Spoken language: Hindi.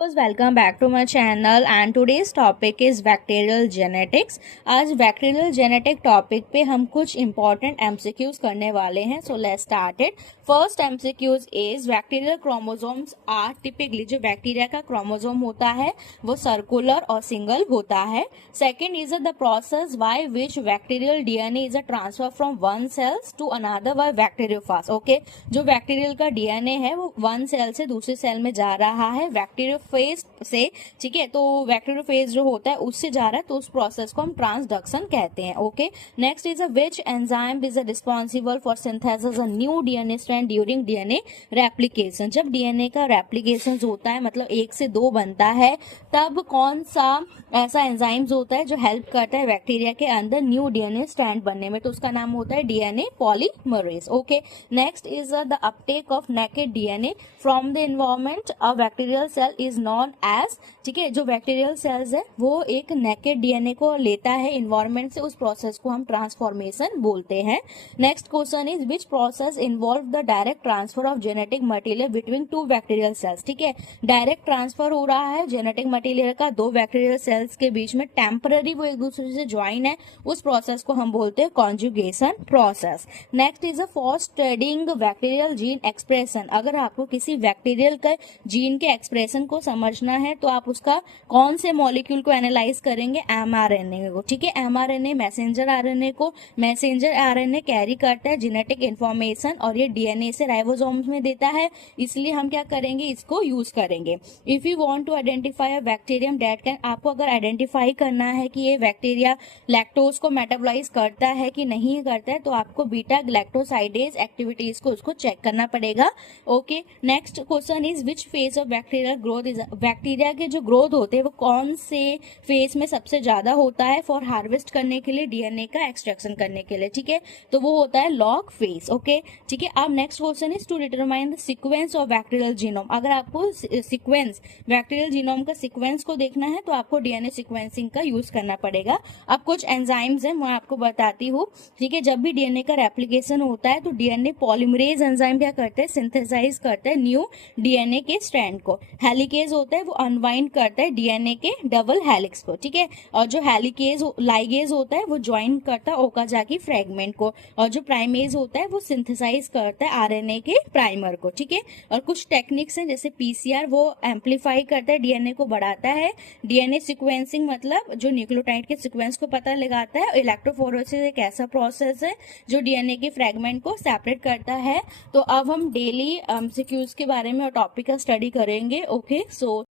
Welcome back to my channel and today's topic is bacterial genetics. आज bacterial genetic topic पे हम कुछ important MCQs करने वाले हैं. So let's start it. First MCQs is bacterial chromosomes are typically जो बैक्टीरिया का क्रोमोसोम होता है वो सर्कुलर और सिंगल होता है. Second is the process by which bacterial DNA is a transfer from one cells to another by bacteriophage. Okay, जो बैक्टीरियल का DNA है वो वन सेल से दूसरे सेल में जा रहा है बैक्टीरियोफेज से. ठीक है, तो बैक्टीरियोफेज जो होता है उससे जा रहा है, तो उस प्रोसेस को हम ट्रांसडक्शन कहते हैं. Okay, next is which enzyme is responsible for synthesis a new DNA strand during DNA replication. जब डीएनए का रेप्लिकेशन होता है, मतलब 1 से 2 बनता है, तब कौन सा ऐसा एंजाइम्स होता है जो हेल्प करता है बैक्टीरिया के अंदर न्यू डीएनए स्ट्रैंड बनने में, तो उसका नाम होता है DNA polymerase. Okay, next is the uptake of naked DNA from the environment. A bacterial cell is known as, ठीक है, जो बैक्टीरियल सेल्स है वो एक नेकेड डीएनए को लेता है एनवायरनमेंट से, उस प्रोसेस को हम ट्रांसफॉर्मेशन बोलते हैं. Next question is which process involve the direct transfer of genetic material between 2 bacterial cells. ठीक है, डायरेक्ट ट्रांसफर हो रहा है जेनेटिक मटेरियल का 2 बैक्टीरियल सेल्स के बीच में, टेम्पररी वो एक दूसरे से ज्वाइन है, उस प्रोसेस को हम बोलते हैं conjugation process. Next is a for studying bacterial gene expression. अगर आपको किसी बैक्टीरियल के जीन के एक्सप्रेशन को समझना है तो आप उसका कौन से मॉलिक्यूल को एनालाइज करेंगे, एमआरएनए को. ठीक है, एमआरएनए मैसेंजर आरएनए को, मैसेंजर आरएनए कैरी करता है जेनेटिक इंफॉर्मेशन और ये डीएनए से राइबोसोम्स में देता है, इसलिए हम क्या करेंगे, इसको यूज करेंगे. If you want to identify a bacterium that can, आपको अगर आइडेंटिफाई करना है कि ये बैक्टीरिया लैक्टोज को मेटाबोलाइज करता है कि नहीं करता है, तो आपको बीटा ग्लैक्टोसाइडेज एक्टिविटीज को उसको चेक करना पड़ेगा. Okay, next question is which phase of bacterial growth is, bacteria के जो ग्रोथ होते हैं वो कौन से फेज में सबसे ज्यादा होता है फॉर हार्वेस्ट करने के लिए, डीएनए का एक्सट्रैक्शन करने के लिए. ठीक है, तो वो होता है लॉग फेज. ओके, ठीक है. अब next question is to determine the sequence of bacterial genome. अगर आपको सीक्वेंस, बैक्टीरियल जीनोम का सीक्वेंस को देखना है तो आपको डीएनए सीक्वेंसिंग का यूज करना पड़ेगा. अब कुछ एंजाइम्स हैं मैं आपको बताती हूँ. ठीक है, जब भी डीएनए का रेप्लिकेशन होता है तो डीएनए पॉलीमरेज एंजाइम क्या करते हैं, सिंथेसाइज करते हैं न्यू डीएनए के स्ट्रैंड को. हेलिकेज होता है वो अनवाइंड करता है डीएनए के डबल हेलिक्स को. ठीक है, और जो हेलिकेज लाइगेज होता है वो ज्वाइन करता है ओकाजाकी फ्रेगमेंट को, और जो प्राइमेज होता है वो सिंथेसाइज करता है आरएनए के प्राइमर को. ठीक है, और कुछ टेक्निक्स हैं जैसे पीसीआर, वो एम्पलीफाई करता है डीएनए को बढ़ाता है. डीएनए सीक्वेंसिंग मतलब जो न्यूक्लियोटाइड के सीक्वेंस को पता लगाता है. इलेक्ट्रोफोरेसिस एक ऐसा प्रोसेस है जो डीएनए के फ्रेगमेंट को सेपरेट करता है. तो अब हम डेली एमसीक्यूज के बारे में और टॉपिक का स्टडी करेंगे. ओके, सो